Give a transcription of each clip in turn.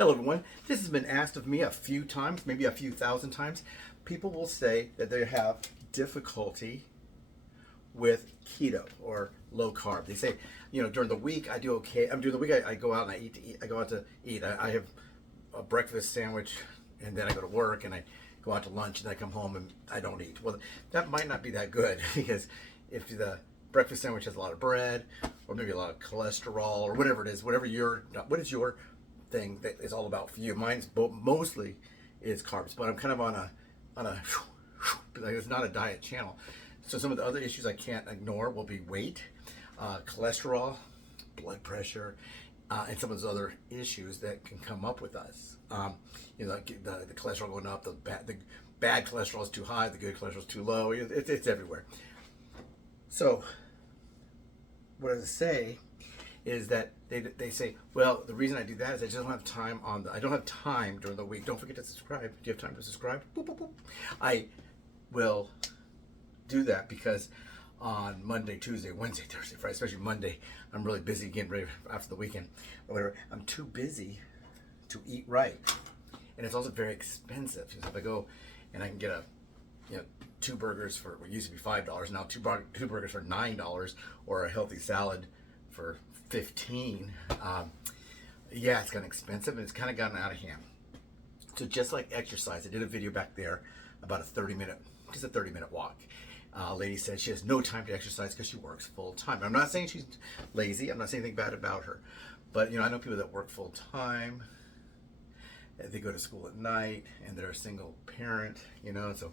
Hello everyone. This has been asked of me a few times, maybe a few thousand times. People will say that they have difficulty with keto or low carb. They say, you know, during the week I do okay. During the week I go out and I go out to eat. I have a breakfast sandwich and then I go to work and I go out to lunch and I come home and I don't eat. Well, that might not be that good because if the breakfast sandwich has a lot of bread or maybe a lot of cholesterol or whatever it is, what is your thing that is all about for you? Mine's mostly is carbs, but I'm kind of on a like, it's not a diet channel. So some of the other issues I can't ignore will be weight, cholesterol, blood pressure, and some of those other issues that can come up with us. You know, the cholesterol going up, the bad cholesterol is too high, the good cholesterol is too low. It's everywhere. So what I say is that they say, well, the reason I do that is I just don't have time I don't have time during the week. Don't forget to subscribe. Do you have time to subscribe? Boop, boop, boop. I will do that because on Monday, Tuesday, Wednesday, Thursday, Friday, especially Monday, I'm really busy getting ready after the weekend or whatever. I'm too busy to eat right. And it's also very expensive. So if I go and I can get two burgers for what used to be $5, now two burgers for $9, or a healthy salad for $15. Yeah, it's gotten expensive and it's kind of gotten out of hand. So just like exercise, I did a video back there about a 30-minute walk. A lady said she has no time to exercise because she works full time. I'm not saying she's lazy. I'm not saying anything bad about her, but I know people that work full time. They go to school at night and they're a single parent. So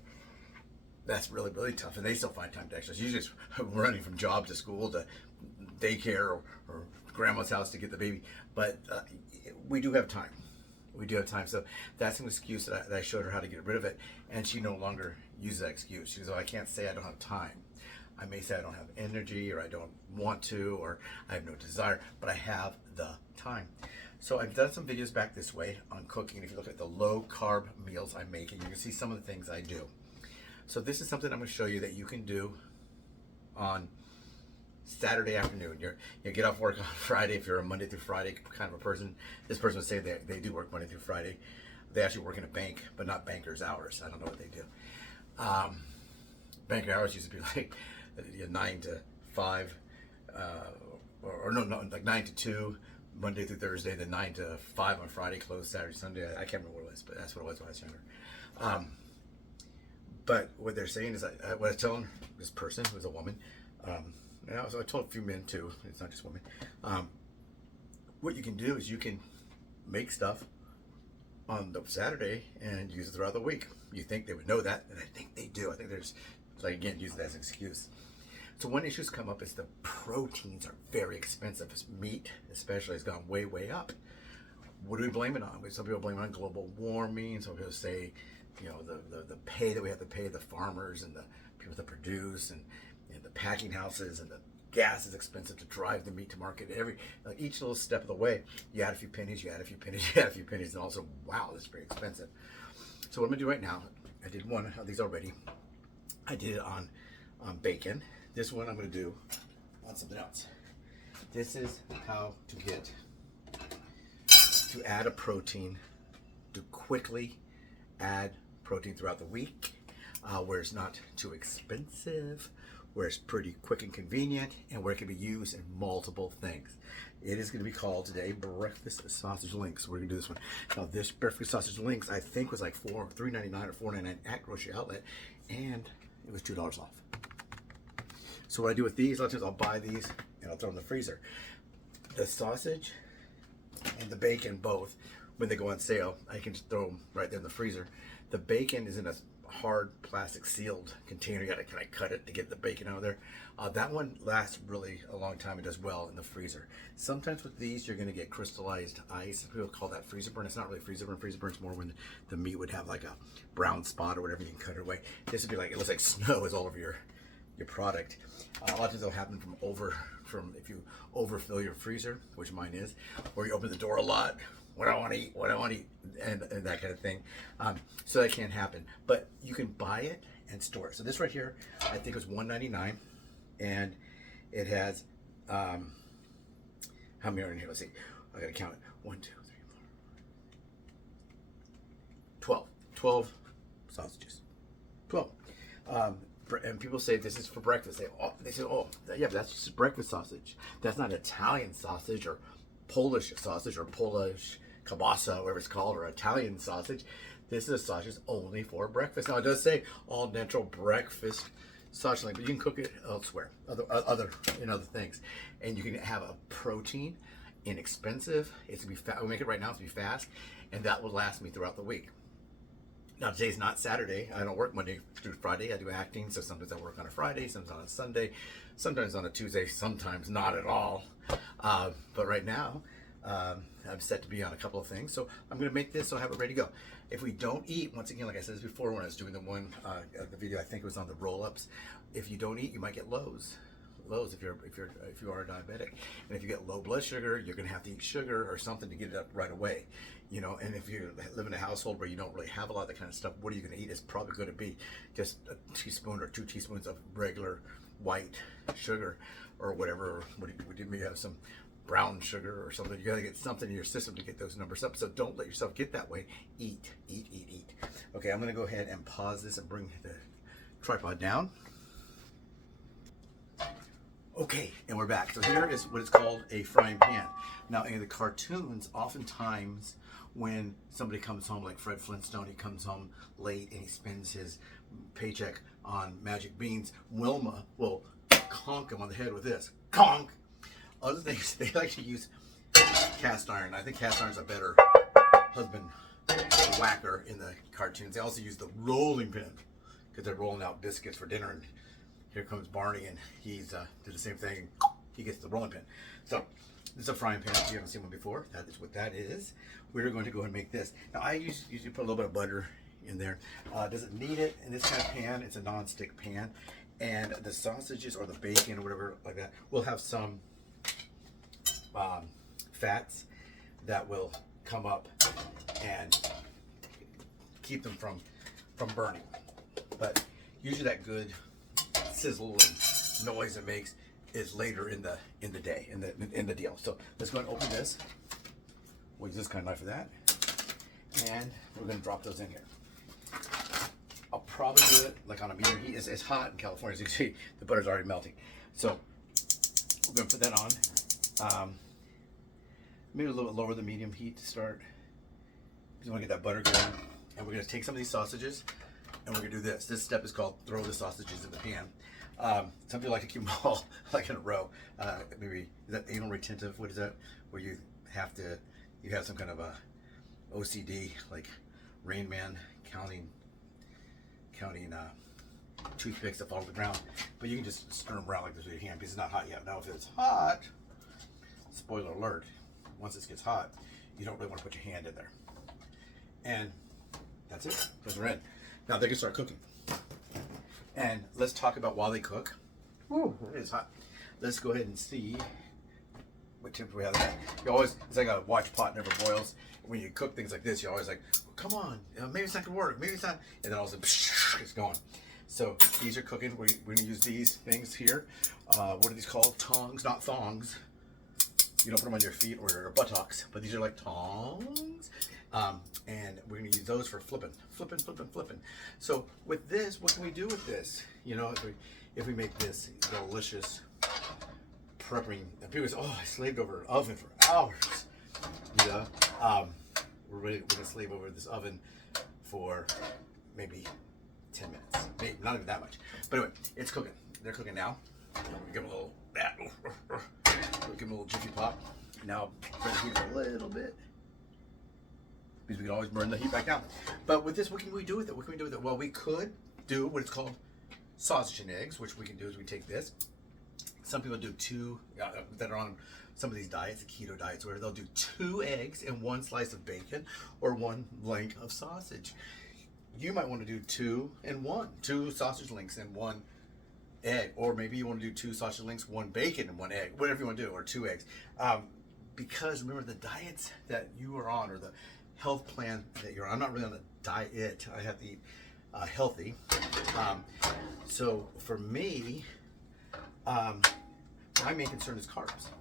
that's really, really tough, and they still find time to exercise. Usually it's running from job to school to daycare or grandma's house to get the baby, but we do have time. So that's an excuse that I showed her how to get rid of it, and she no longer uses that excuse. She goes, oh, I can't say I don't have time. I may say I don't have energy, or I don't want to, or I have no desire, but I have the time. So I've done some videos back this way on cooking. If you look at the low carb meals I make, and you can see some of the things I do. So this is something I'm going to show you that you can do on Saturday afternoon. You get off work on Friday if you're a Monday through Friday kind of a person. This person would say they do work Monday through Friday. They actually work in a bank, but not banker's hours. I don't know what they do. Banker hours used to be like 9 to 5, or no, like 9 to 2, Monday through Thursday, then 9 to 5 on Friday, closed Saturday, Sunday. I can't remember what it was, but that's what it was when I was younger. But what they're saying is, what I was telling this person, who was a woman, and I told a few men too, it's not just women, what you can do is you can make stuff on the Saturday and use it throughout the week. You think they would know that, and I think they do. I think there's, like, again, use it as an excuse. So one issue that's come up is the proteins are very expensive. Meat especially has gone way, way up. What do we blame it on? Some people blame it on global warming. Some people say, the pay that we have to pay the farmers and the people that produce, and the packing houses, and the gas is expensive to drive the meat to market. Each little step of the way, you add a few pennies, you add a few pennies, you add a few pennies, and also, wow, this is very expensive. So what I'm gonna do right now, I did one of these already. I did it on bacon. This one I'm gonna do on something else. This is how to add a protein, to quickly add protein throughout the week, where it's not too expensive, where it's pretty quick and convenient, and where it can be used in multiple things. It is going to be called today breakfast sausage links. We're going to do this one. Now, this breakfast sausage links I think was like $3.99 or $4.99 at grocery outlet, and it was $2 off. So what I do with these, a lot of times I'll buy these and I'll throw them in the freezer. The sausage and the bacon both, when they go on sale, I can just throw them right there in the freezer. The bacon is in a hard plastic sealed container. You gotta kind of cut it to get the bacon out of there. That one lasts really a long time. It does well in the freezer. Sometimes with these, you're gonna get crystallized ice. People call that freezer burn. It's not really freezer burn. Freezer burn is more when the meat would have like a brown spot or whatever. You can cut it away. This would be like, it looks like snow is all over your product. A lot of times it'll happen from if you overfill your freezer, which mine is, or you open the door a lot. What I want to eat, and that kind of thing. So that can't happen. But you can buy it and store it. So this right here, I think was $1.99, and it has how many are in here? Let's see. I gotta count it. 1, 2, 3, 4. 12 sausages. 12. And people say this is for breakfast. They say, oh, yeah, but that's just breakfast sausage. That's not Italian sausage or Polish sausage or Polish kielbasa, whatever it's called, or Italian sausage. This is a sausage only for breakfast. Now, it does say all natural breakfast sausage, but you can cook it elsewhere, other things. And you can have a protein, inexpensive. It's gonna be fast. We'll make it right now. It's gonna be fast, and that will last me throughout the week. Now, today's not Saturday. I don't work Monday through Friday. I do acting, so sometimes I work on a Friday, sometimes on a Sunday, sometimes on a Tuesday, sometimes not at all. But right now, I'm set to be on a couple of things. So I'm going to make this so I have it ready to go. If we don't eat, once again, like I said this before when I was doing the video, I think it was on the roll-ups. If you don't eat, you might get lows if you are diabetic. And if you get low blood sugar, you're going to have to eat sugar or something to get it up right away. And if you live in a household where you don't really have a lot of that kind of stuff, what are you going to eat? It's probably going to be just a teaspoon or 2 teaspoons of regular white sugar or whatever. You have some brown sugar or something. You got to get something in your system to get those numbers up. So don't let yourself get that way. Eat. Okay, I'm going to go ahead and pause this and bring the tripod down. Okay, and we're back. So here is what is called a frying pan. Now, in the cartoons, oftentimes when somebody comes home, like Fred Flintstone, he comes home late and he spends his paycheck on magic beans, Wilma will conk him on the head with this. Conk! Other things, they like to use cast iron. I think cast iron's a better husband whacker in the cartoons. They also use the rolling pin because they're rolling out biscuits for dinner, and here comes Barney, and he's did the same thing. He gets the rolling pin. So this is a frying pan. If you haven't seen one before, that is what that is. We're going to go ahead and make this. Now, I usually put a little bit of butter in there. Does it need it in this kind of pan? It's a non-stick pan, and the sausages or the bacon or whatever like that will have some fats that will come up and keep them from burning. But usually that good sizzle and noise it makes is later in the day in the deal. So let's go ahead and open this. We'll use this kind of knife for that, and we're going to drop those in here. I'll probably do it like on a medium heat. It's hot in California, as you can see. The butter's already melting, so we're going to put that on. Maybe a little bit lower the medium heat to start, because you want to get that butter going. And we're going to take some of these sausages, and we're going to do this. This step is called throw the sausages in the pan. Some people like to keep them all like in a row. Maybe, is that anal retentive? What is that? Where you have some kind of a OCD, like Rain Man, counting toothpicks that fall to the ground. But you can just stir them around like this with your hand because it's not hot yet. Now, if it's hot, spoiler alert, once this gets hot, you don't really want to put your hand in there. And that's it. Those are in. Now they can start cooking. And let's talk about while they cook. Ooh, it is hot. Let's go ahead and see what temperature we have there. It's like a watch pot never boils. When you cook things like this, you're always like, come on, maybe it's not gonna work, maybe it's not. And then all of a sudden, it's going. So these are cooking. We're gonna use these things here. What are these called? Tongs, not thongs. You don't put them on your feet or your buttocks, but these are like tongs. And we're gonna use those for flipping. So with this, what can we do with this? If we make this delicious prepping, and people say, oh, I slaved over an oven for hours. We're gonna slave over this oven for maybe 10 minutes. Maybe not even that much. But anyway, it's cooking. They're cooking now. We give them a little give them a little jiffy pop. Now turn the heat a little bit, because we can always burn the heat back down. But with this, what can we do with it? Well, we could do what is called sausage and eggs, which we can do is we take this. Some people do two, that are on some of these diets, the keto diets, where they'll do 2 eggs and 1 slice of bacon or 1 link of sausage. You might want to do 2 and 1, 2 sausage links and 1 egg, or maybe you want to do 2 sausage links, 1 bacon and 1 egg, whatever you want to do, or 2 eggs. Because remember, the diets that you are on, or the health plan that you're on, I'm not really on a diet. I have to eat healthy. So for me, my main concern is carbs.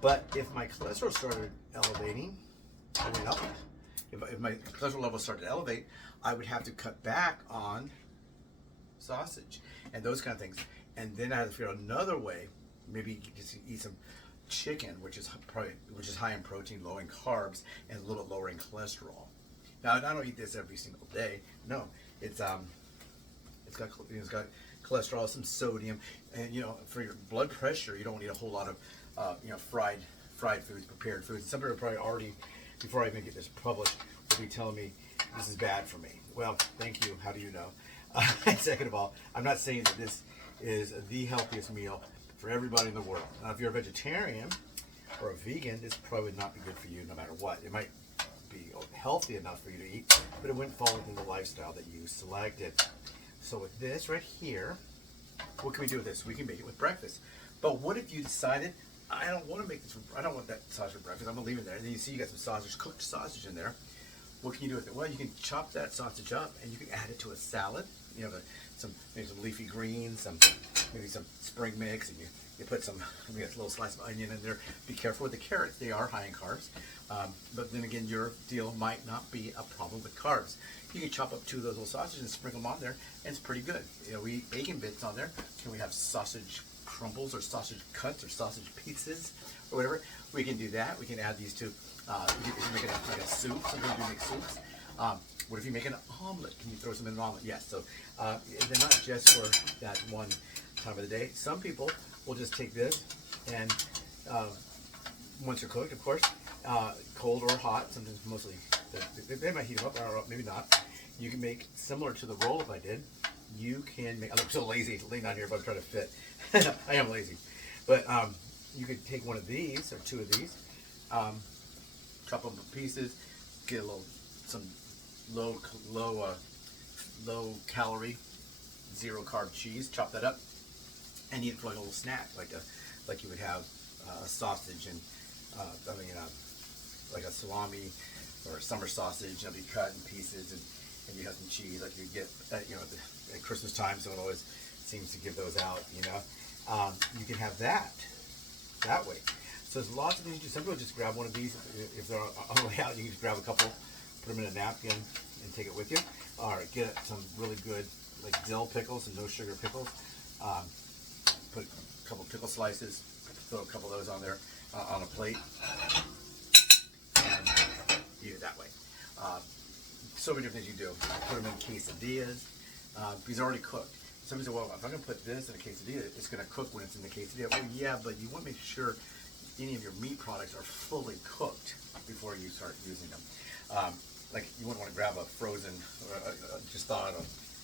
But if my cholesterol started elevating, I went up. If if my cholesterol levels started to elevate, I would have to cut back on sausage and those kind of things. And then I had to figure out another way, maybe just eat some chicken, which is high in protein, low in carbs, and a little bit lower in cholesterol. Now, I don't eat this every single day. No, it's got cholesterol, some sodium, and for your blood pressure, you don't need a whole lot of fried foods, prepared foods. And some people are probably already, before I even get this published, will be telling me this is bad for me. Well, thank you. How do you know? Second of all, I'm not saying that this is the healthiest meal for everybody in the world. Now, if you're a vegetarian or a vegan, this probably would not be good for you no matter what. It might be healthy enough for you to eat, but it wouldn't fall within the lifestyle that you selected. So with this right here, what can we do with this? We can make it with breakfast. But what if you decided, I don't want to make this, I don't want that sausage for breakfast, I'm going to leave it there. And then you see you got some sausage, cooked sausage in there. What can you do with it? Well, you can chop that sausage up and you can add it to a salad. Maybe some leafy greens, maybe some spring mix, and you put maybe a little slice of onion in there. Be careful with the carrots; they are high in carbs. But then again, your deal might not be a problem with carbs. You can chop up 2 of those little sausages and sprinkle them on there, and it's pretty good. We eat bacon bits on there. Can we have sausage crumbles or sausage cuts or sausage pieces or whatever? We can do that. We can add these to. You can make it like a soup. Sometimes we make soups. What if you make an omelet? Can you throw some in an omelet? Yes. So they're not just for that one time of the day. Some people will just take this and once they're cooked, of course, cold or hot. Sometimes mostly they might heat them up. I don't know, maybe not. You can make similar to the roll-up I did. You can make. I'm so lazy laying down here, but I'm trying to fit. I am lazy, but you could take one of these or 2 of these, chop them to pieces, get some low calorie, 0 carb cheese, chop that up, and eat it for like a little snack, like you would have a sausage and like a salami or a summer sausage. It'll be cut in pieces, and you have some cheese like you get at Christmas time. Someone always seems to give those out. You can have that way. So there's lots of things you do. Some people just grab one of these if they're on the way out. You can just grab a couple, put them in a napkin, and take it with you. Or get some really good like dill pickles and no sugar pickles. Put a couple pickle slices, throw a couple of those on there on a plate, and eat it that way. So many different things you do. Put them in quesadillas because they're already cooked. Somebody said, well, if I'm going to put this in a quesadilla, it's going to cook when it's in the quesadilla. Well, yeah, but you want to make sure any of your meat products are fully cooked before you start using them. Like you wouldn't want to grab a frozen, just thaw out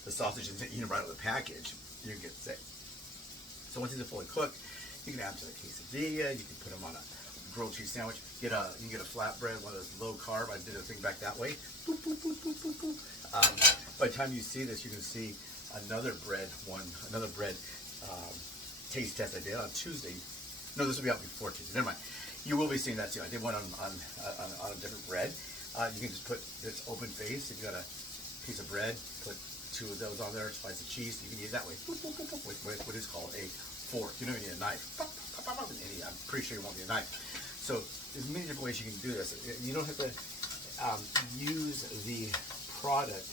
the sausage and eat them right out of the package. You can get sick. So once these are fully cooked, you can add them to the quesadilla. You can put them on a grilled cheese sandwich. You can get a flatbread, one of those low carb. I did a thing back that way. Boop, boop, boop, boop, boop, boop. By the time you see this, you can see another bread taste test I did on Tuesday. No, this will be out before Tuesday. Never mind. You will be seeing that too. I did one on a different bread. You can just put this open face. If you got a piece of bread, put 2 of those on there, slice of cheese. You can eat it that way with what is called a fork. You don't even need a knife. I'm pretty sure you won't need a knife. So there's many different ways you can do this. You don't have to use the product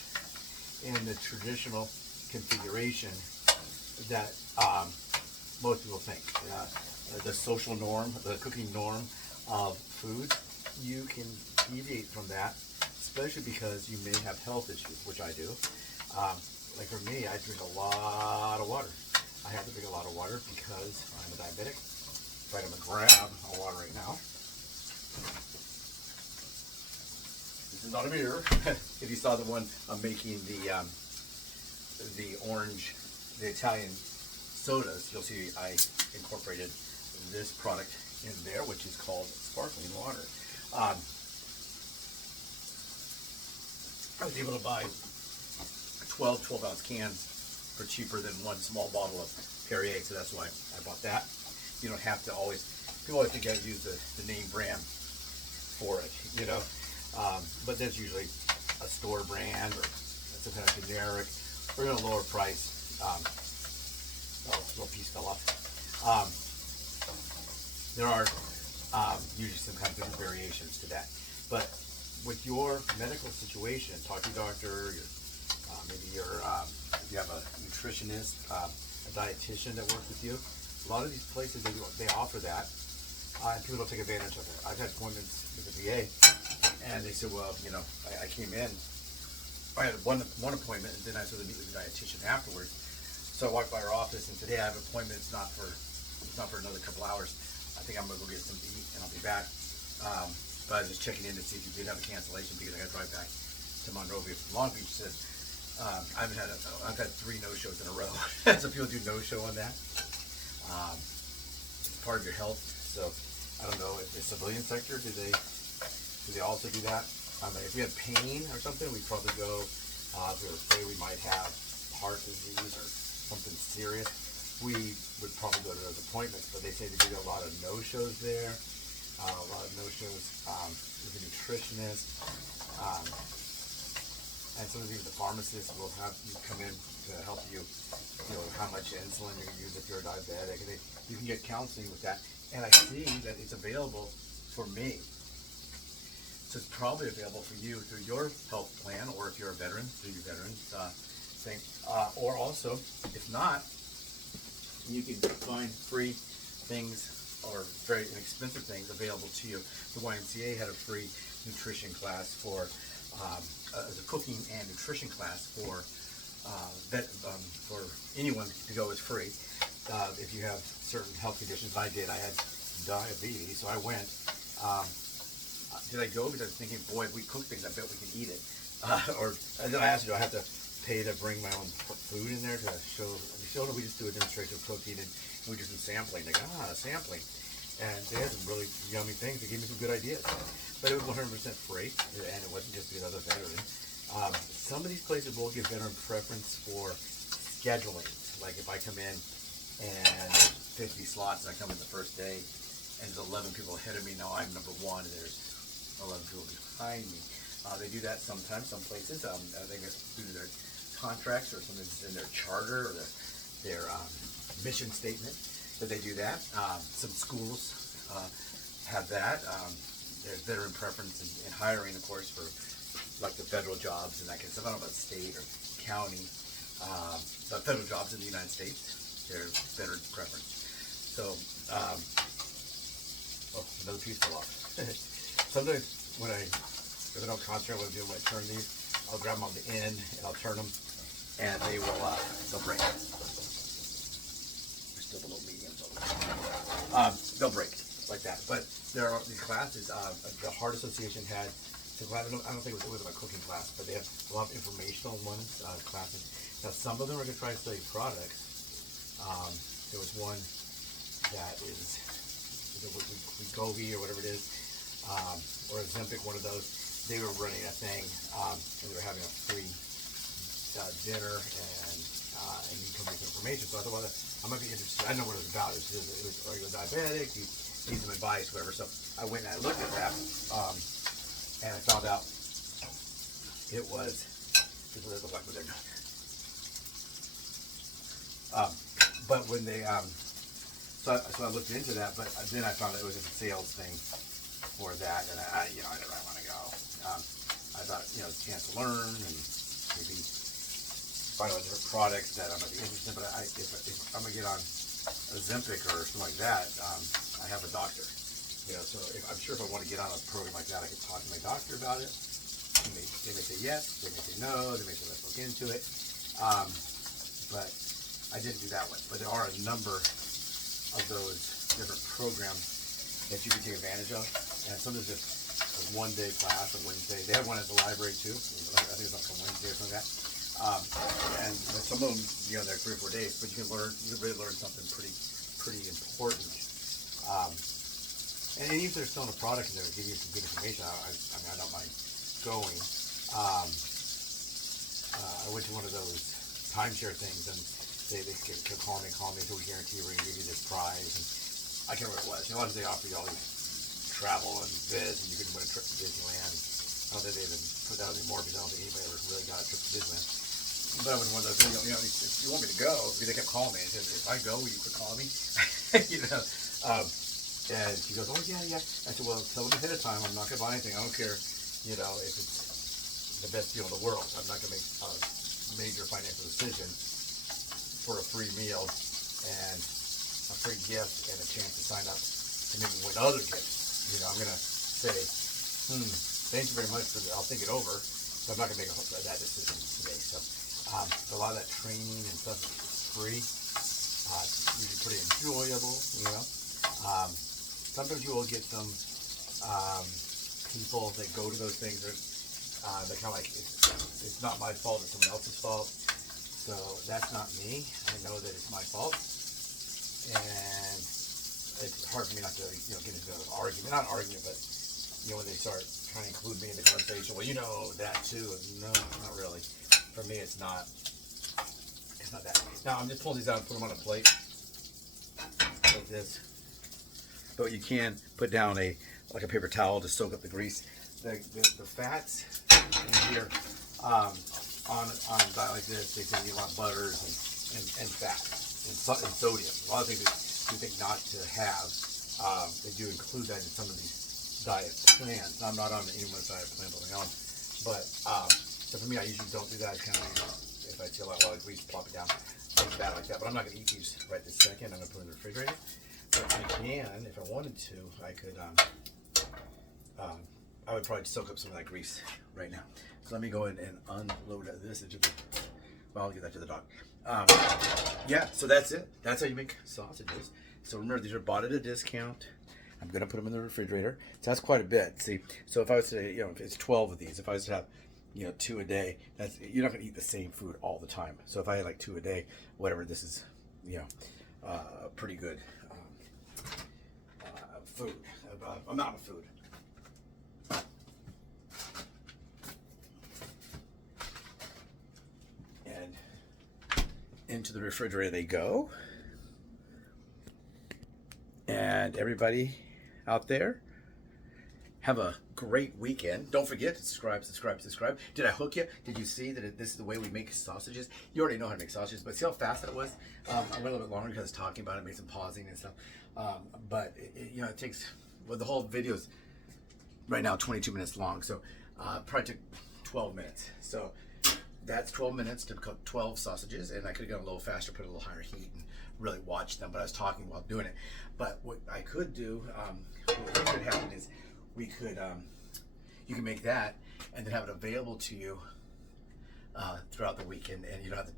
in the traditional configuration that most people think. The social norm, the cooking norm of food, you can deviate from that, especially because you may have health issues, which I do. Like for me, I drink a lot of water. I have to drink a lot of water because I'm a diabetic. In fact, I'm going to grab a water right now. This is not a mirror. If you saw the one I'm making the orange, the Italian sodas, you'll see I incorporated this product in there, which is called sparkling water. I was able to buy 12-ounce cans for cheaper than one small bottle of Perrier, so that's why I bought that. You don't have to always, people always think you got to use the name brand for it, but that's usually a store brand or some kind of generic or a lower price. Little piece fell off. There are usually some kind of different variations to that, but with your medical situation, talk to your doctor, maybe if you have a nutritionist, a dietitian that works with you. A lot of these places, they offer that, and people don't take advantage of it. I've had appointments with the VA, and they said, well, I came in, I had one appointment, and then I sort of meet with the dietitian afterwards. So I walked by her office and said, hey, I have an appointment. It's not for another couple hours. I think I'm gonna go get something to eat, and I'll be back. But I was just checking in to see if you did have a cancellation, because I got to drive back to Monrovia from Long Beach. Said I've had 3 no-shows in a row. So people do no-show on that. It's part of your health. So I don't know if the civilian sector, do they also do that? If we have pain or something, we'd probably go. If we were afraid we might have heart disease or something serious, we would probably go to those appointments. But they say they do a lot of no-shows there. A lot of no-shows with a nutritionist. And sometimes even the pharmacist will have you come in to help you, how much insulin you're going to use if you're a diabetic. And you can get counseling with that. And I see that it's available for me. So it's probably available for you through your health plan, or if you're a veteran, through your veterans thing. Or also, if not, you can find free things or very inexpensive things available to you. The YMCA had a free nutrition class for a cooking and nutrition class for anyone to go. Is free if you have certain health conditions. I did. I had diabetes, so I went. Did I go? Because I was thinking, boy, if we cook things, I bet we can eat it. And then I asked her, do I have to pay to bring my own food in there to show? We just do a demonstration of protein, and we do some sampling. Like, sampling. And they had some really yummy things. They gave me some good ideas. But it was 100% free, and it wasn't just because I was a veteran. Some of these places will give veteran preference for scheduling. Like if I come in and 50 slots, and I come in the first day, and there's 11 people ahead of me, now I'm number 1, and there's 11 people behind me. They do that sometimes, some places. I think it's due to their contracts, or something's in their charter, or their mission statement that they do that. Some schools have that. There's veteran preference in hiring, of course, for like the federal jobs and that kind of stuff. I don't know about state or county, but federal jobs in the United States, there's veteran preference. So, another piece fell off. Sometimes if I don't concentrate on what I'm doing when I turn these, I'll grab them on the end and I'll turn them, and they'll break. They're still below medium, so they'll break like that. But there are these classes. The Heart Association had some classes. I don't think it was a cooking class, but they have a lot of informational ones, classes. Now, some of them are going to try to sell you products. There was one that is Wegovy or whatever it is, or Ozempic, one of those. They were running a thing, and they were having a free dinner, and you come with information. So I thought, well, I might be interested. I know what it was about. It was are you a diabetic? You need some advice, whatever. So I went and I looked at that, and I found out it was. This is what it looked like with their but when they so I looked into that, but then I found out it was a sales thing for that, and I didn't really want to go. I thought, it's a chance to learn and maybe find out different products that I might be interested in. But if I'm gonna get on Ozempic or something like that, I have a doctor. So I'm sure if I want to get on a program like that, I could talk to my doctor about it. They may say yes, they may say no, they may say let's look into it. But I didn't do that one. But there are a number of those different programs that you can take advantage of, and some is just a one-day class on Wednesday. They have one at the library too. I think it's like on Wednesday or something like that. And some of them, they're 3 or 4 days, but you can really learn something pretty important. And even if they're selling a product and they're giving you some good information, I don't mind going. I went to one of those timeshare things, and they could call me, so we guarantee we're going to give you this prize. And I can't remember what it was. A lot of they offer you all these travel and this, and you can win a trip to Disneyland. I don't think they even put that anymore, because I don't think anybody ever really got a trip to Disneyland. But I was one of those things, if you want me to go, they kept calling me and said, if I go, will you quit calling me? And she goes, oh, yeah. I said, well, tell them ahead of time. I'm not going to buy anything. I don't care you know, if it's the best deal in the world. I'm not going to make a major financial decision for a free meal and a free gift and a chance to sign up to maybe win other gifts. You know, I'm going to say, thank you very much for I'll think it over, but I'm not going to make that decision today. So a lot of that training and stuff is free. It's usually pretty enjoyable, you know. Sometimes you will get some people that go to those things that kind of like, it's not my fault, it's someone else's fault. So that's not me. I know that it's my fault. And it's hard for me not to, you know, get into an argument. Not an argument, but, you know, when they start trying to include me in the conversation, well, you know that too. No, not really. For me, it's not that. Now, I'm just pulling these out and put them on a plate like this. But you can put down like a paper towel to soak up the grease. The fats in here on a diet like this, they say you eat a lot of butters and fat and sodium. A lot of things that you think not to have, they do include that in some of these diet plans. I'm not on anyone's diet plan but my own. But so for me, I usually don't do that. Kind of, if I feel like a lot of grease, plop it down, make fat like that. But I'm not going to eat these right this second. I'm going to put them in the refrigerator. But I can, if I wanted to, I could. I would probably soak up some of that grease right now. So let me go in and unload this into the. Well, I'll give that to the dog. Yeah, so that's it. That's how you make sausages. So remember, these are bought at a discount. I'm going to put them in the refrigerator. So that's quite a bit. See, so if I was to, you know, if it's 12 of these, if I was to have, you know, 2 a day, you're not going to eat the same food all the time. So if I had like 2 a day, whatever, this is, you know, pretty good food, amount of food. And into the refrigerator they go. And everybody out there, have a great weekend. Don't forget to subscribe. Did I hook you? Did you see that this is the way we make sausages? You already know how to make sausages, but see how fast that was? I went a little bit longer because I was talking about it, made some pausing and stuff. But you know, it takes, well, the whole video's right now 22 minutes long, so probably took 12 minutes. So that's 12 minutes to cook 12 sausages, and I could have gone a little faster, put a little higher heat, and really watch them, but I was talking while doing it. But what I could do, what could happen is we could, you can make that and then have it available to you throughout the weekend, and you don't have to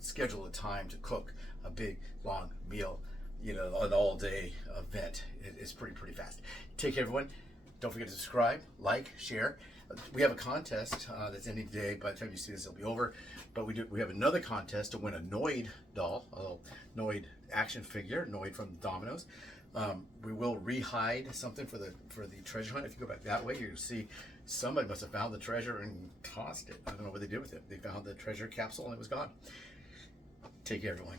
schedule a time to cook a big, long meal, you know, an all-day event. It's pretty fast. Take care, everyone. Don't forget to subscribe, like, share. We have a contest that's ending today. By the time you see this, it'll be over. But we have another contest to win a Noid doll, a little Noid action figure, Noid from Domino's. We will re-hide something for the treasure hunt. If you go back that way, you'll see somebody must have found the treasure and tossed it. I don't know what they did with it. They found the treasure capsule and it was gone. Take care, everyone.